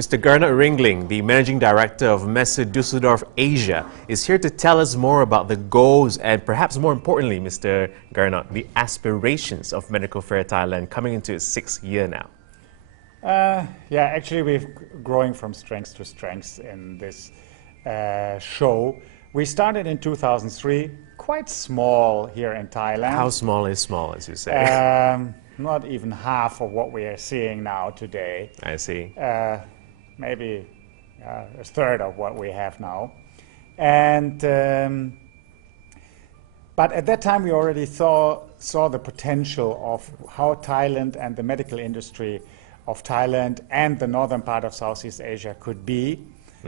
Mr. Gernot Ringling, the Managing Director of Messe Düsseldorf Asia, is here to tell us more about the goals and perhaps more importantly, Mr. Gernot, the aspirations of Medical Fair Thailand coming into its 6th year now. Yeah, actually we're growing from strength to strength in this show. We started in 2003, quite small here in Thailand. How small is small, as you say? Not even half of what we are seeing now today. I see. Maybe a third of what we have now. And but at that time we already saw the potential of how Thailand and the medical industry of Thailand and the northern part of Southeast Asia could be.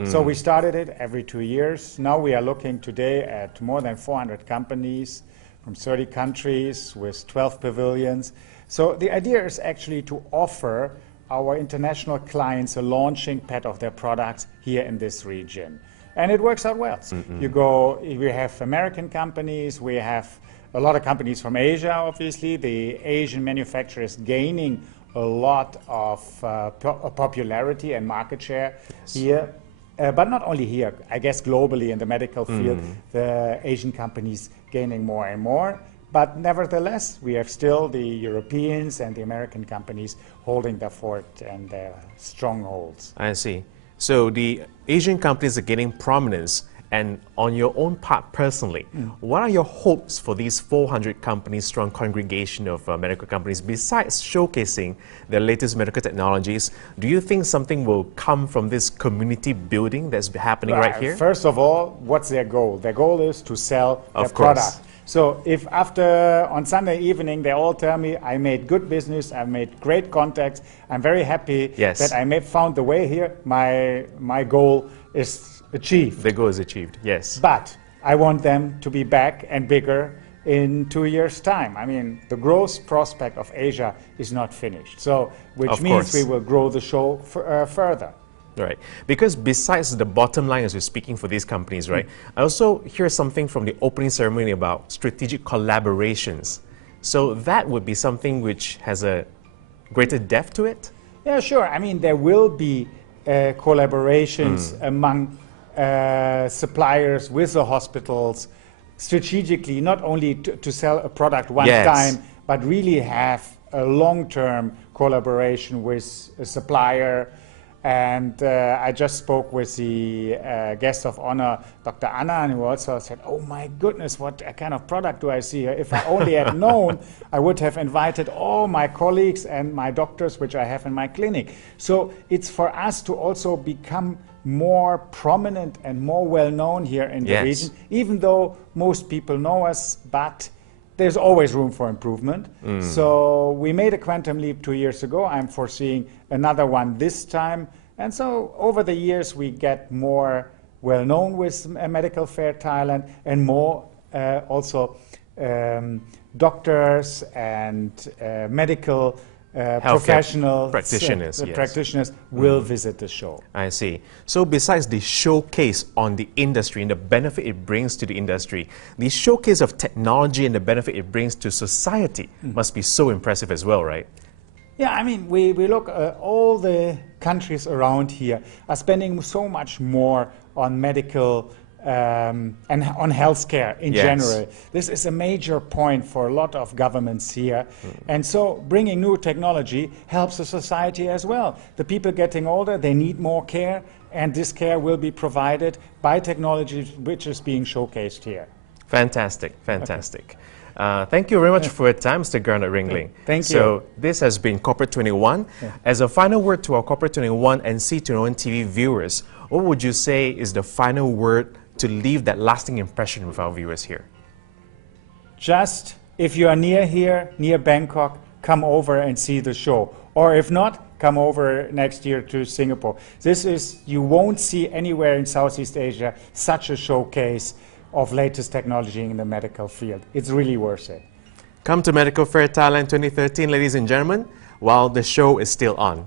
So we started it every 2 years. Now we are looking today at more than 400 companies from 30 countries with 12 pavilions. So the idea is actually to offer our international clients a launching pad of their products here in this region. And it works out well. You go, we have American companies, we have a lot of companies from Asia, obviously. The Asian manufacturers gaining a lot of popularity and market share here. But not only here, I guess globally in the medical field, the Asian companies gaining more and more. But nevertheless, we have still the Europeans and the American companies holding their fort and their strongholds. I see. So the Asian companies are gaining prominence. And on your own part personally, what are your hopes for these 400 companies strong congregation of medical companies? Besides showcasing their latest medical technologies, do you think something will come from this community building that's happening right here? First of all, what's their goal? Their goal is to sell their product. So if after, on Sunday evening, they all tell me, I made good business, I made great contacts, I'm very happy that I found the way here, my goal is achieved. The goal is achieved, yes. But I want them to be back and bigger in 2 years' time. I mean, the growth prospect of Asia is not finished. So, which means we will grow the show further. Right, because besides the bottom line as we're speaking for these companies, right, I also hear something from the opening ceremony about strategic collaborations. So that would be something which has a greater depth to it? Yeah, sure. I mean, there will be collaborations among suppliers with the hospitals, strategically, not only to sell a product one time, but really have a long-term collaboration with a supplier. And I just spoke with the guest of honor, Dr. Anna, who also said, oh my goodness, what kind of product do I see here? If I only had known, I would have invited all my colleagues and my doctors, which I have in my clinic. So it's for us to also become more prominent and more well-known here in the region, even though most people know us, but there's always room for improvement. So we made a quantum leap 2 years ago. I'm foreseeing another one this time. And so over the years, we get more well-known with Medical Fair Thailand and more also doctors and medical professionals, practitioners will visit the show. I see. So besides the showcase on the industry and the benefit it brings to the industry, the showcase of technology and the benefit it brings to society must be so impressive as well, right? Yeah, I mean, we look at all the countries around here are spending so much more on medical and on healthcare in general. This is a major point for a lot of governments here. And so bringing new technology helps the society as well. The people getting older, they need more care, and this care will be provided by technology which is being showcased here. Fantastic, fantastic. Thank you very much for your time, Mr. Gernot Ringling. Thank you. So this has been Corporate 21. As a final word to our Corporate 21 and C21 TV viewers, what would you say is the final word to leave that lasting impression with our viewers here? Just, if you are near here, near Bangkok, come over and see the show. Or if not, come over next year to Singapore. This is, you won't see anywhere in Southeast Asia such a showcase of latest technology in the medical field. It's really worth it. Come to Medical Fair Thailand 2013, ladies and gentlemen, while the show is still on.